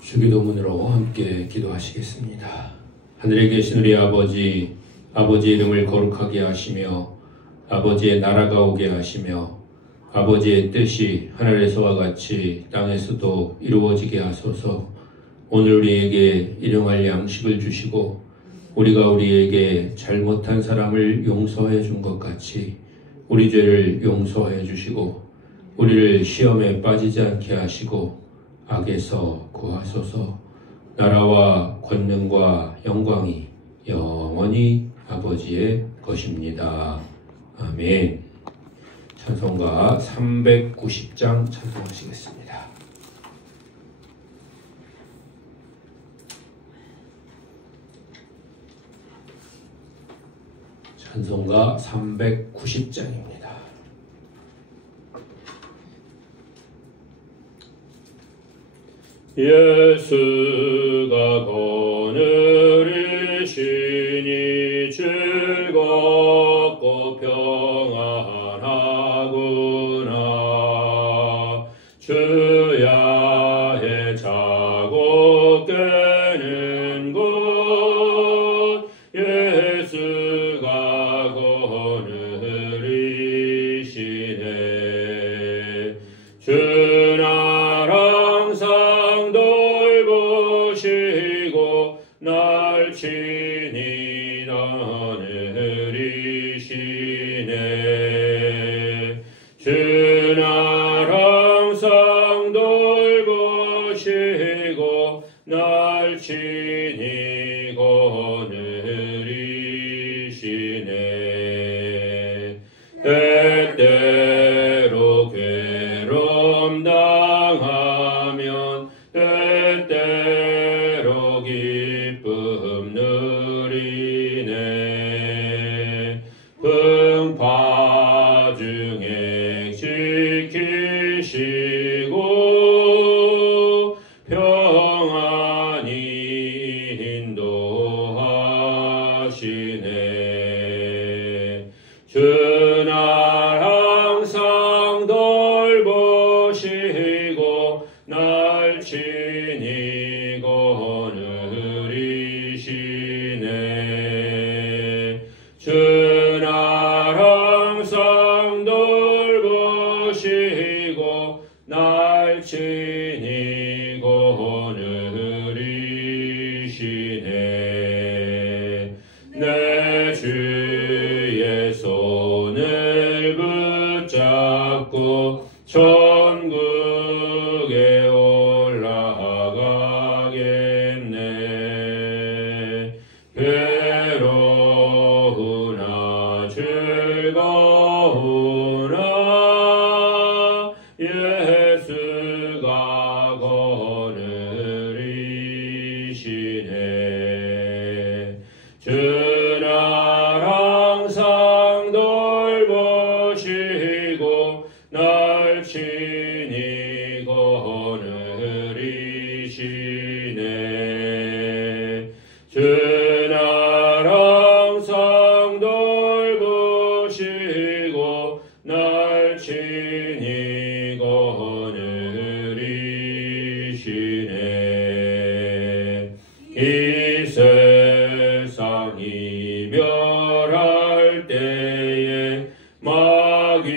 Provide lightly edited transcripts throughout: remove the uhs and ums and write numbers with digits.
주기도문으로 함께 기도하시겠습니다. 하늘에 계신 우리 아버지, 아버지의 이름을 거룩하게 하시며 아버지의 나라가 오게 하시며 아버지의 뜻이 하늘에서와 같이 땅에서도 이루어지게 하소서. 오늘 우리에게 일용할 양식을 주시고 우리가 우리에게 잘못한 사람을 용서해 준 것 같이 우리 죄를 용서해 주시고 우리를 시험에 빠지지 않게 하시고 악에서 구하소서. 나라와 권능과 영광이 영원히 아버지의 것입니다. 아멘. 찬송가 390장 찬송하시겠습니다. 찬송가 390장입니다. 예수가 거느리시니 즐겁고 평안하구나. 주야의 자고 깨는 곳 예수가 거느리시네. 주날 항상 돌보시고 날 친히 거느리시네. 주날 항상 돌보시고 날 친히 거느리시네. 때때로 괴로움 당하면 때때로 기쁨 누리네. 풍파 중에 지키시고 평안히 인도하시네. 주날 항상 돌보시고 날 친히 거느리시네. 주날 항상 돌보시고 날 친히 거느리시네. 내 주의 손을 붙잡고 천국에 올라가겠네. 괴로우나 즐거우나 예수가 거느리시네. 주날 항상 돌보시고 날 친히 거느리시네. 주날 항상 돌보시고 날 친히 거느리시네. 이 세상 이별할 때에 마귀의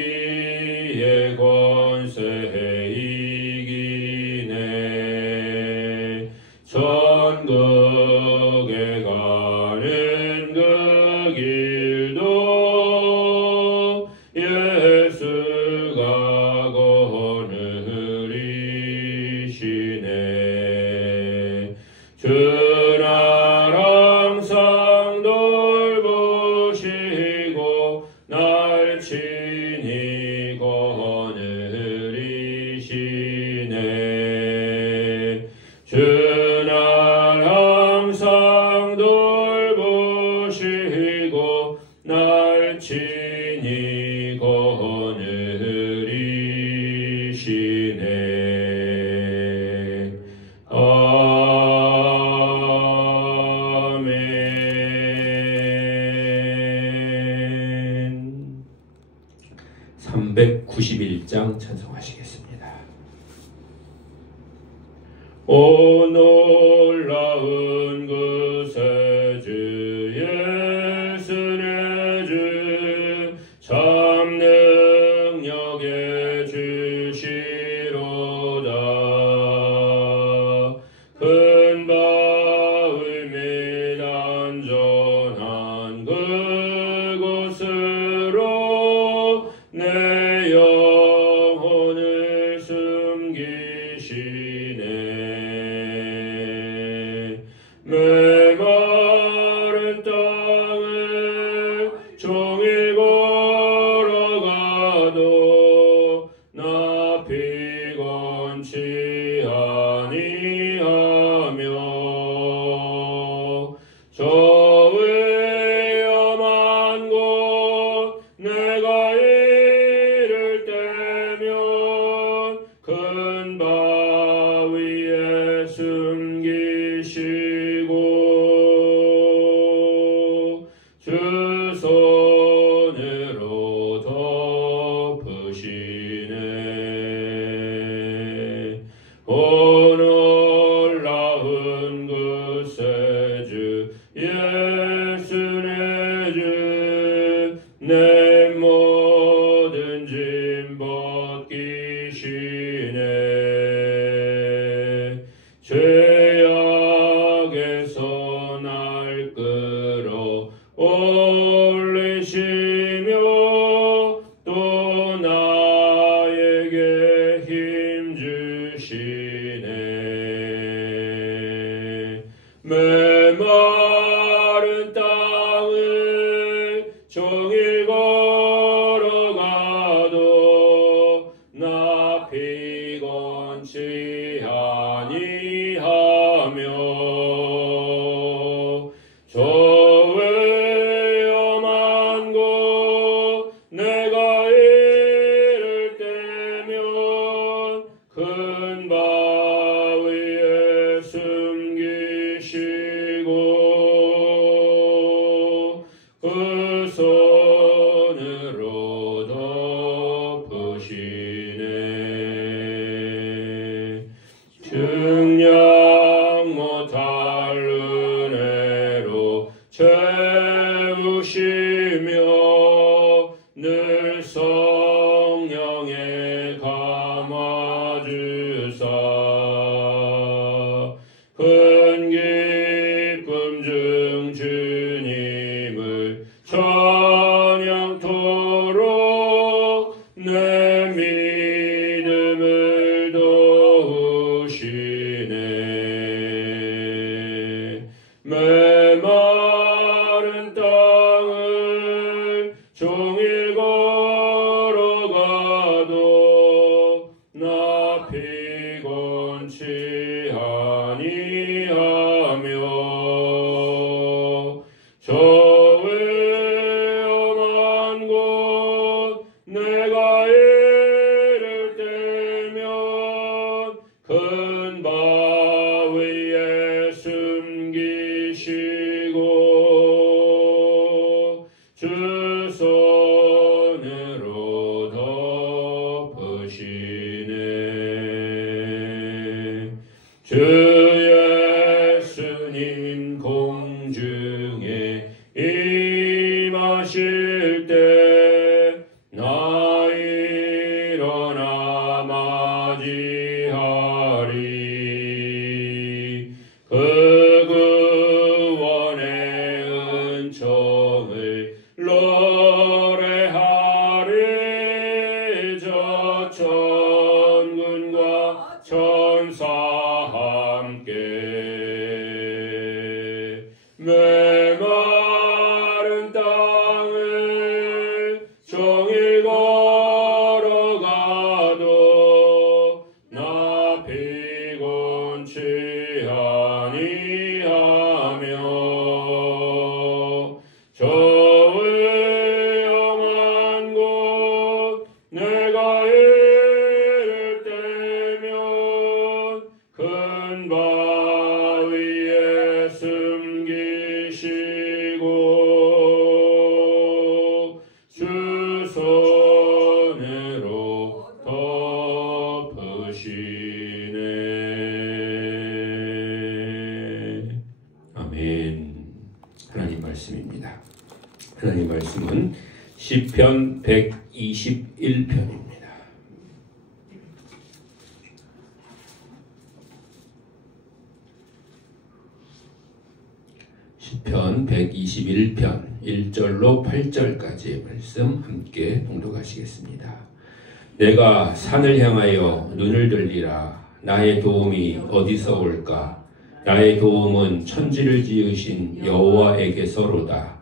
권세 이기네. 천국에 가는 그 길도 예수가 거느리시네. 주날 항상 돌보시고 날 친히 거느리시네. 주날 항상 돌보시고 날 친히 거느리시네. 아멘. 391장 찬송하시겠습니다. 오 놀라운 그새 주 예수의 주 참 능력의 주시로다. 큰 바위 및 안전한 그곳으로 내 영혼을 숨기시네. 메마른 땅을 종일 걸어가도 나 피곤치 아니하며 저 위험한 곳 내가 이를 때면 큰 바위에 숨기시고 주 손으로 덮으시네. 오 놀라운 그새 주 예수의 주 내 모든 짐 벗기시네. 죄악에서 날 끌어 올리시며 또 나에게 힘 주시네. 메마른 땅을 종일 걸어가도 나 피곤치 아니하며 저 위험한 곳 내가 이를 때면 큰 바위에 숨기시고 그 손으로 덮으시네. 증량 못할 은혜로 채우시며 늘 성령에 감아주사 큰 기쁨 중 주님을 찬양토록 내 믿음을 도우시네. 메마른 땅을 종일 걸어가도 나 피곤치 아니하며 저 위험한 곳 내가 이를 때면 큰 바위에 숨기시고 주 손으로 덮으시네. 주 예수님 공중에 임하실 때 나 일어나 맞이하리. 그 구원의 은총을 노래하리. 저 천군과 천사 함께 메마른 땅을 종일 걸어가도 나 피곤치 아니하며 저 위험한 곳 내가 이를 때면 큰 바위에 숨기시고 주 손으로 덮으시네. 하나님 말씀은 시편 121편입니다. 시편 121편 1절로 8절까지의 말씀 함께 봉독하시겠습니다. 내가 산을 향하여 눈을 들리라. 나의 도움이 어디서 올까? 나의 도움은 천지를 지으신 여호와에게서로다.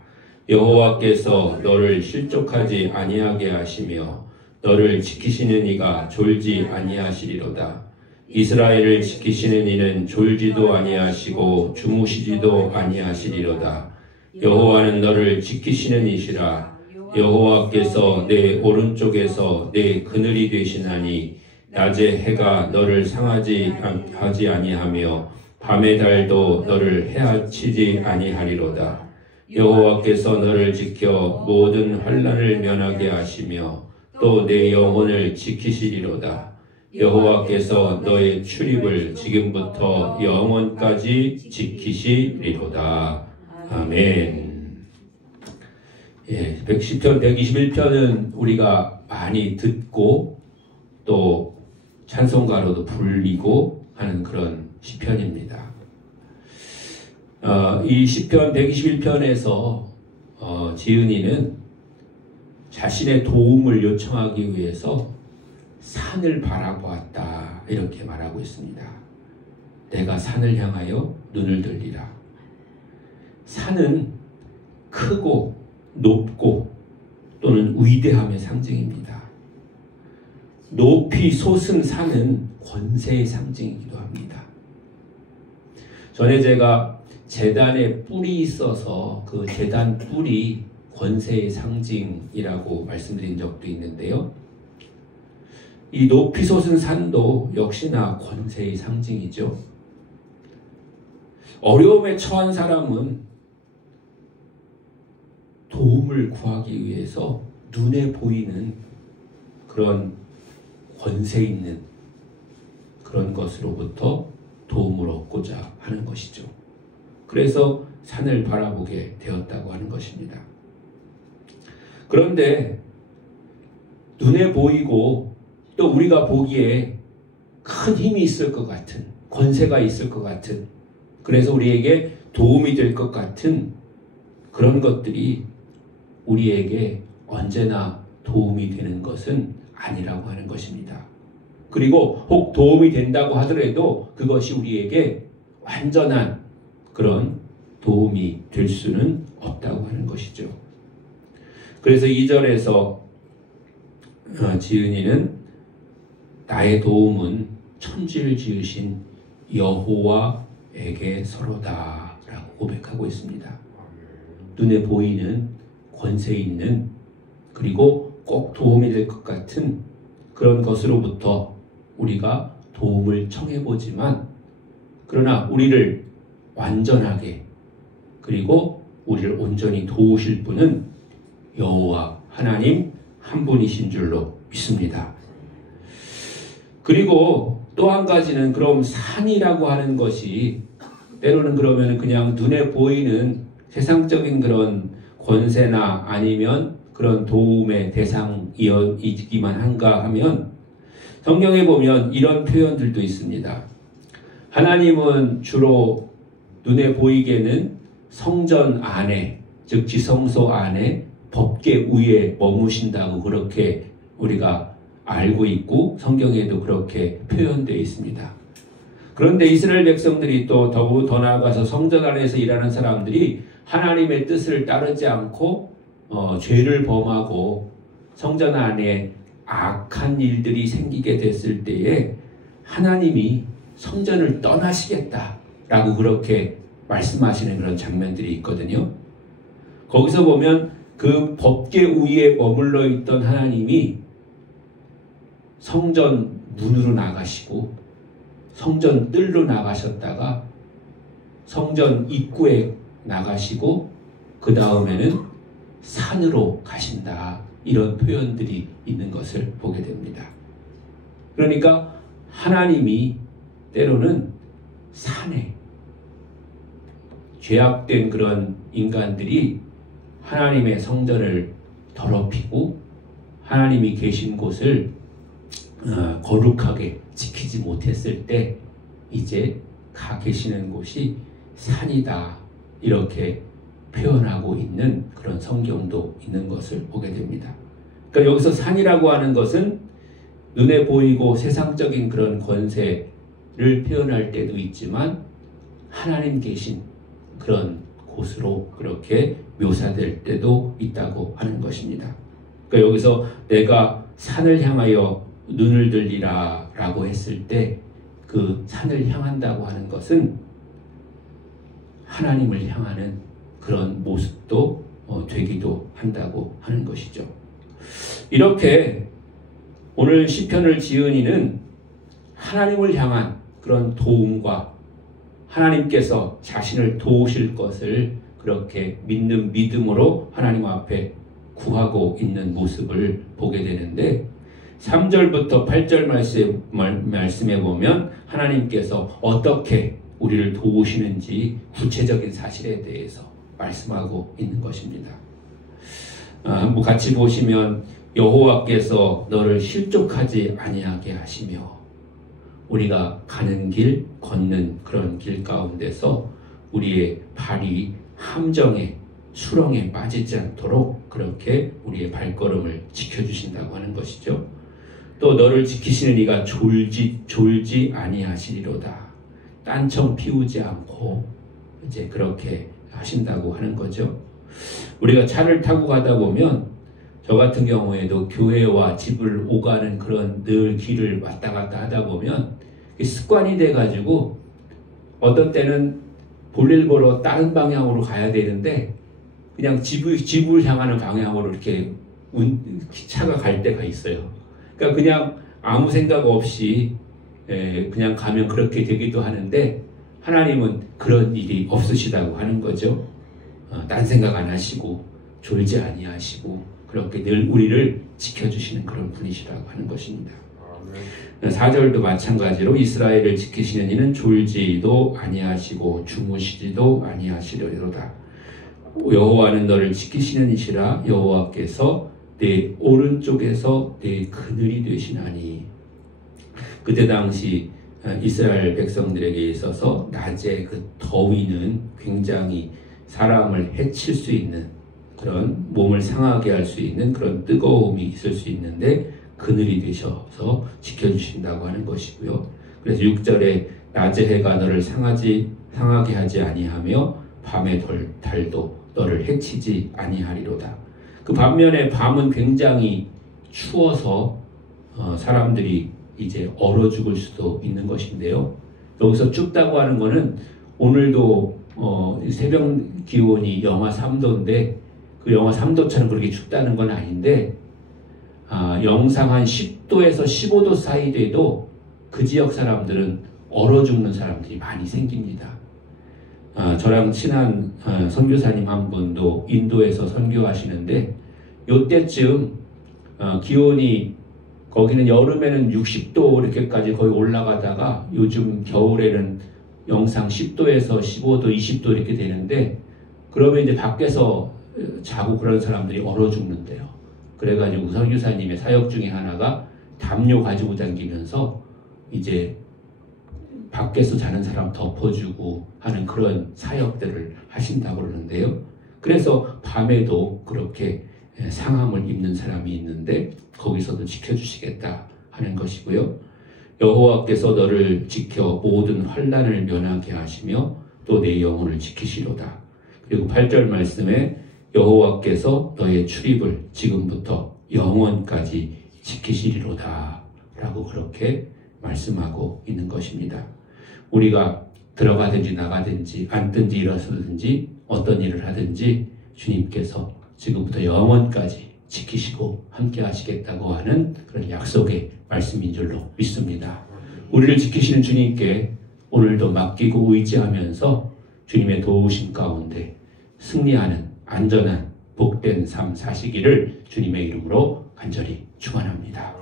여호와께서 너를 실족하지 아니하게 하시며 너를 지키시는 이가 졸지 아니하시리로다. 이스라엘을 지키시는 이는 졸지도 아니하시고 주무시지도 아니하시리로다. 여호와는 너를 지키시는 이시라. 여호와께서 내 오른쪽에서 내 그늘이 되시나니 낮에 해가 너를 상하지 아니하며 밤의 달도 너를 해하치지 아니하리로다. 여호와께서 너를 지켜 모든 환난을 면하게 하시며 또 내 영혼을 지키시리로다. 여호와께서 너의 출입을 지금부터 영원까지 지키시리로다. 아멘. 시편 121편은 우리가 많이 듣고 또 찬송가로도 불리고 하는 그런 시편입니다. 이 시편 121편에서 지은이는 자신의 도움을 요청하기 위해서 산을 바라보았다 이렇게 말하고 있습니다. 내가 산을 향하여 눈을 들리라. 산은 크고 높고 또는 위대함의 상징입니다. 높이 솟은 산은 권세의 상징이기도 합니다. 전에 제가 제단에 뿔이 있어서 그 제단 뿔이 권세의 상징이라고 말씀드린 적도 있는데요. 이 높이 솟은 산도 역시나 권세의 상징이죠. 어려움에 처한 사람은 도움을 구하기 위해서 눈에 보이는 그런 권세 있는 그런 것으로부터 도움을 얻고자 하는 것이죠. 그래서 산을 바라보게 되었다고 하는 것입니다. 그런데 눈에 보이고 또 우리가 보기에 큰 힘이 있을 것 같은, 권세가 있을 것 같은, 그래서 우리에게 도움이 될 것 같은 그런 것들이 우리에게 언제나 도움이 되는 것은 아니라고 하는 것입니다. 그리고 혹 도움이 된다고 하더라도 그것이 우리에게 완전한 그런 도움이 될 수는 없다고 하는 것이죠. 그래서 2절에서 지은이는 나의 도움은 천지를 지으신 여호와에게서로다 라고 고백하고 있습니다. 눈에 보이는 권세 있는 그리고 꼭 도움이 될 것 같은 그런 것으로부터 우리가 도움을 청해보지만 그러나 우리를 완전하게 그리고 우리를 온전히 도우실 분은 여호와 하나님 한 분이신 줄로 믿습니다. 그리고 또 한 가지는 그럼 산이라고 하는 것이 때로는 그러면 그냥 눈에 보이는 세상적인 그런 권세나 아니면 그런 도움의 대상이기만 한가 하면 성경에 보면 이런 표현들도 있습니다. 하나님은 주로 눈에 보이게는 성전 안에, 즉 지성소 안에 법궤 위에 머무신다고 그렇게 우리가 알고 있고 성경에도 그렇게 표현되어 있습니다. 그런데 이스라엘 백성들이 또 더 나아가서 성전 안에서 일하는 사람들이 하나님의 뜻을 따르지 않고 죄를 범하고 성전 안에 악한 일들이 생기게 됐을 때에 하나님이 성전을 떠나시겠다라고 그렇게 말씀하시는 그런 장면들이 있거든요. 거기서 보면 그 법궤 위에 머물러 있던 하나님이 성전 문으로 나가시고 성전 뜰로 나가셨다가 성전 입구에 나가시고 그 다음에는 산으로 가신다. 이런 표현들이 있는 것을 보게 됩니다. 그러니까 하나님이 때로는 산에 죄악된 그런 인간들이 하나님의 성전을 더럽히고 하나님이 계신 곳을 거룩하게 지키지 못했을 때 이제 가 계시는 곳이 산이다 이렇게 표현하고 있는 그런 성경도 있는 것을 보게 됩니다. 그러니까 여기서 산이라고 하는 것은 눈에 보이고 세상적인 그런 권세를 표현할 때도 있지만 하나님 계신 그런 곳으로 그렇게 묘사될 때도 있다고 하는 것입니다. 그러니까 여기서 내가 산을 향하여 눈을 들리라 라고 했을 때 그 산을 향한다고 하는 것은 하나님을 향하는 그런 모습도 되기도 한다고 하는 것이죠. 이렇게 오늘 시편을 지은 이는 하나님을 향한 그런 도움과 하나님께서 자신을 도우실 것을 그렇게 믿는 믿음으로 하나님 앞에 구하고 있는 모습을 보게 되는데 3절부터 8절 말씀에 보면 하나님께서 어떻게 우리를 도우시는지 구체적인 사실에 대해서 말씀하고 있는 것입니다. 한번 같이 보시면 여호와께서 너를 실족하지 아니하게 하시며 우리가 가는 길, 걷는 그런 길 가운데서 우리의 발이 함정에 수렁에 빠지지 않도록 그렇게 우리의 발걸음을 지켜주신다고 하는 것이죠. 또 너를 지키시는 이가 졸지 아니하시리로다. 딴청 피우지 않고 이제 그렇게 하신다고 하는 거죠. 우리가 차를 타고 가다 보면 저 같은 경우에도 교회와 집을 오가는 그런 늘 길을 왔다 갔다 하다 보면 습관이 돼가지고 어떤 때는 볼일 보러 다른 방향으로 가야 되는데 그냥 집을 향하는 방향으로 이렇게 차가 갈 때가 있어요. 그러니까 그냥 아무 생각 없이 그냥 가면 그렇게 되기도 하는데 하나님은 그런 일이 없으시다고 하는 거죠. 딴 생각 안 하시고 졸지 아니하시고 그렇게 늘 우리를 지켜주시는 그런 분이시라고 하는 것입니다. 4절도 마찬가지로 이스라엘을 지키시는 이는 졸지도 아니하시고 주무시지도 아니하시려니로다. 여호와는 너를 지키시는 이시라. 여호와께서 내 오른쪽에서 내 그늘이 되시나니. 그때 당시 이스라엘 백성들에게 있어서 낮에 그 더위는 굉장히 사람을 해칠 수 있는 그런 몸을 상하게 할 수 있는 그런 뜨거움이 있을 수 있는데 그늘이 되셔서 지켜주신다고 하는 것이고요. 그래서 6절에 낮의 해가 너를 상하게 하지 아니하며 밤의 달도 너를 해치지 아니하리로다. 그 반면에 밤은 굉장히 추워서 사람들이 이제 얼어 죽을 수도 있는 것인데요. 여기서 춥다고 하는 것은 오늘도 새벽 기온이 영하 3도인데 그 영하 3도처럼 그렇게 춥다는 건 아닌데 영상 한 10도에서 15도 사이 돼도 그 지역 사람들은 얼어 죽는 사람들이 많이 생깁니다. 저랑 친한 선교사님 한 분도 인도에서 선교하시는데 요때쯤 기온이 거기는 여름에는 60도 이렇게까지 거의 올라가다가 요즘 겨울에는 영상 10도에서 15도, 20도 이렇게 되는데 그러면 이제 밖에서 자고 그런 사람들이 얼어 죽는데요. 그래가지고 선교사님의 사역 중에 하나가 담요 가지고 다니면서 이제 밖에서 자는 사람 덮어주고 하는 그런 사역들을 하신다고 그러는데요. 그래서 밤에도 그렇게 상함을 입는 사람이 있는데 거기서도 지켜주시겠다 하는 것이고요. 여호와께서 너를 지켜 모든 환난을 면하게 하시며 또 내 영혼을 지키시로다. 그리고 8절 말씀에 여호와께서 너의 출입을 지금부터 영원까지 지키시리로다 라고 그렇게 말씀하고 있는 것입니다. 우리가 들어가든지 나가든지 앉든지 일어서든지 어떤 일을 하든지 주님께서 지금부터 영원까지 지키시고 함께 하시겠다고 하는 그런 약속의 말씀인 줄로 믿습니다. 우리를 지키시는 주님께 오늘도 맡기고 의지하면서 주님의 도우심 가운데 승리하는 안전한 복된 삶 사시기를 주님의 이름으로 간절히 축원합니다.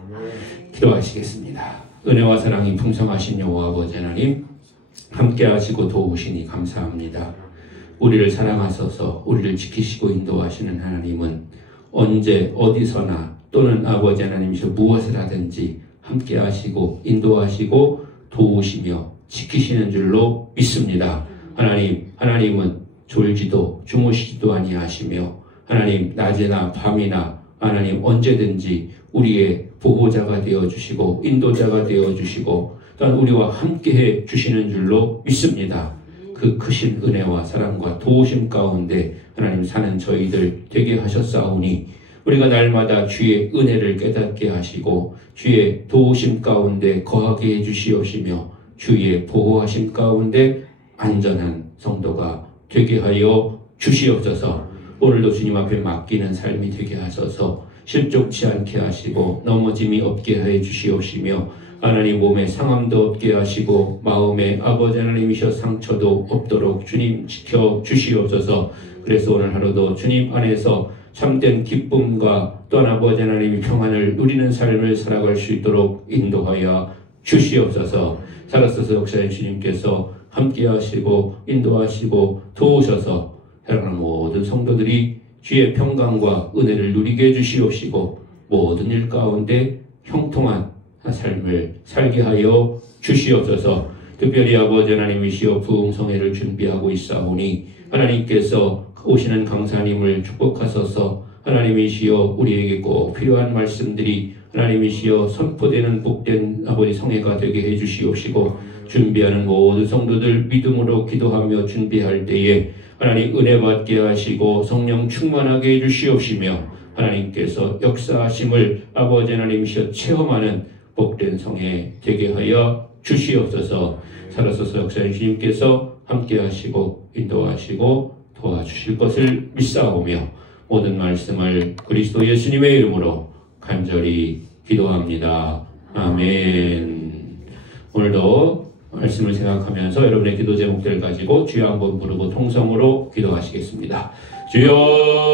기도하시겠습니다. 은혜와 사랑이 풍성하신 여호와 아버지 하나님 함께 하시고 도우시니 감사합니다. 우리를 사랑하셔서 우리를 지키시고 인도하시는 하나님은 언제 어디서나 또는 아버지 하나님이셔 무엇을 하든지 함께 하시고 인도하시고 도우시며 지키시는 줄로 믿습니다. 하나님은 졸지도 주무시지도 아니하시며 하나님 낮이나 밤이나 하나님 언제든지 우리의 보호자가 되어주시고 인도자가 되어주시고 또한 우리와 함께해 주시는 줄로 믿습니다. 그 크신 은혜와 사랑과 도우심 가운데 하나님 사는 저희들 되게 하셨사오니 우리가 날마다 주의 은혜를 깨닫게 하시고 주의 도우심 가운데 거하게 해주시옵시며 주의 보호하심 가운데 안전한 성도가 되게 하여 주시옵소서. 오늘도 주님 앞에 맡기는 삶이 되게 하셔서 실족치 않게 하시고 넘어짐이 없게 해 주시옵시며 하나님 몸에 상함도 없게 하시고 마음에 아버지 하나님이셔 상처도 없도록 주님 지켜 주시옵소서. 그래서 오늘 하루도 주님 안에서 참된 기쁨과 또한 아버지 하나님의 평안을 누리는 삶을 살아갈 수 있도록 인도하여 주시옵소서. 살아서서 역사의 주님께서 함께 하시고 인도하시고 도우셔서 사랑하는 모든 성도들이 주의 평강과 은혜를 누리게 해주시옵시고 모든 일 가운데 형통한 삶을 살게 하여 주시옵소서. 특별히 아버지 하나님이시여 부흥성회를 준비하고 있사오니 하나님께서 오시는 강사님을 축복하소서. 하나님이시여 우리에게 꼭 필요한 말씀들이 하나님이시여 선포되는 복된 아버지 성회가 되게 해주시옵시고 준비하는 모든 성도들 믿음으로 기도하며 준비할 때에 하나님 은혜 받게 하시고 성령 충만하게 해주시옵시며 하나님께서 역사하심을 아버지 하나님이시여 체험하는 복된 성회 되게 하여 주시옵소서. 살아서서 역사의 주님께서 함께 하시고 인도하시고 도와주실 것을 믿사오며 모든 말씀을 그리스도 예수님의 이름으로 간절히 기도합니다. 아멘. 오늘도 말씀을 생각하면서 여러분의 기도 제목들 가지고 주여 한번 부르고 통성으로 기도하시겠습니다. 주여